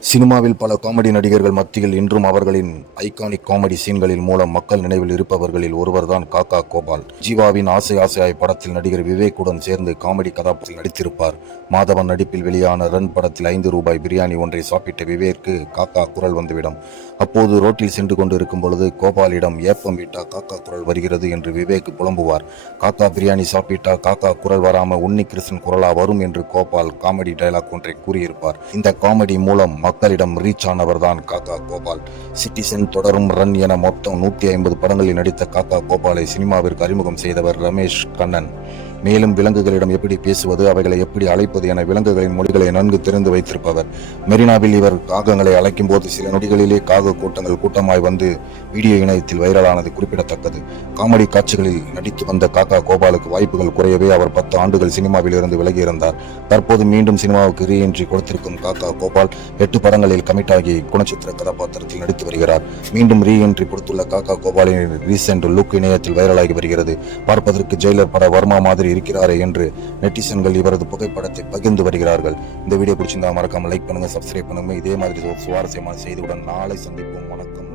சினிமாவில் பல காமெடி நடிகர்கள் மத்தியில் இன்றும் அவர்களின் ஐகானிக் காமெடி சீன்களில் மூலம் மக்கள் நினைவில் இருப்பவர்களில் ஒருவர்தான் காக்கா கோபால். ஜீவாவின் ஆசை ஆசையாய் படத்தில் நடிகர் விவேக்குடன் சேர்ந்து காமெடி கதாபாத்திரம் நடித்திருப்பார். மாதவன் நடிப்பில் வெளியான ரன் படத்தில் ஐந்து ரூபாய் பிரியாணி ஒன்றை சாப்பிட்ட விவேக்கு காக்கா குரல் வந்துவிடும். அப்போது ரோட்டில் சென்று கொண்டிருக்கும் பொழுது கோபாலிடம் ஏப்பம் விட்டா காக்கா குரல் வருகிறது என்று விவேக் புலம்புவார். காக்கா பிரியாணி சாப்பிட்டா காக்கா குரல் வராம உன்னி கிருஷ்ணன் குரலா வரும் என்று கோபால் காமெடி டைலாக் ஒன்றை கூறியிருப்பார். இந்த காமெடி மூலம் மக்களிடம் ரீச் ஆனவர்தான் காக்கா கோபால். சிட்டிசன் தொடரும் ரன் என மொத்தம் நூற்றி ஐம்பது படங்களில் நடித்த காக்கா கோபாலை சினிமாவிற்கு அறிமுகம் செய்தவர் ரமேஷ் கண்ணன். மேலும் விலங்குகளிடம் எப்படி பேசுவது அவைகளை எப்படி அழைப்பது என விலங்குகளின் மொழிகளை நன்கு தெரிந்து வைத்திருப்பவர். மெரினாவில் இவர் காகங்களை அழைக்கும் போது சில நொடிகளிலே காக கூட்டங்கள் கூட்டமாய் வந்து வீடியோ இணையத்தில் வைரலானது குறிப்பிடத்தக்கது. காமெடி காட்சிகளில் நடித்து வந்த காக்கா கோபாலுக்கு வாய்ப்புகள் குறையவே அவர் பத்து ஆண்டுகள் சினிமாவில் இருந்து விலகியிருந்தார். தற்போது மீண்டும் சினிமாவுக்கு ரீஎன்ட்ரி கொடுத்திருக்கும் காக்கா கோபால் எட்டு படங்களில் கமிட் ஆகி குணச்சித்திர கதாபாத்திரத்தில் நடித்து வருகிறார். மீண்டும் ரீஎன்ட்ரி கொடுத்துள்ள காக்கா கோபாலின் ரீசெண்ட் லுக் இணையத்தில் வைரலாகி வருகிறது. பார்ப்பதற்கு ஜெயிலர் பட வர்மா மாதிரி இருக்கிறாரே என்று நெட்டிசன்கள் இவரது புகைப்படத்தை பகிர்ந்து வருகிறார்கள். இந்த வீடியோ பிடிச்சிருந்தா மறக்காம லைக் பண்ணுங்க சப்ஸ்கிரைப் பண்ணுங்க. இதே மாதிரி சுவாரஸ்யமான செய்தியுடன் நாளை சந்திப்போம். வணக்கம்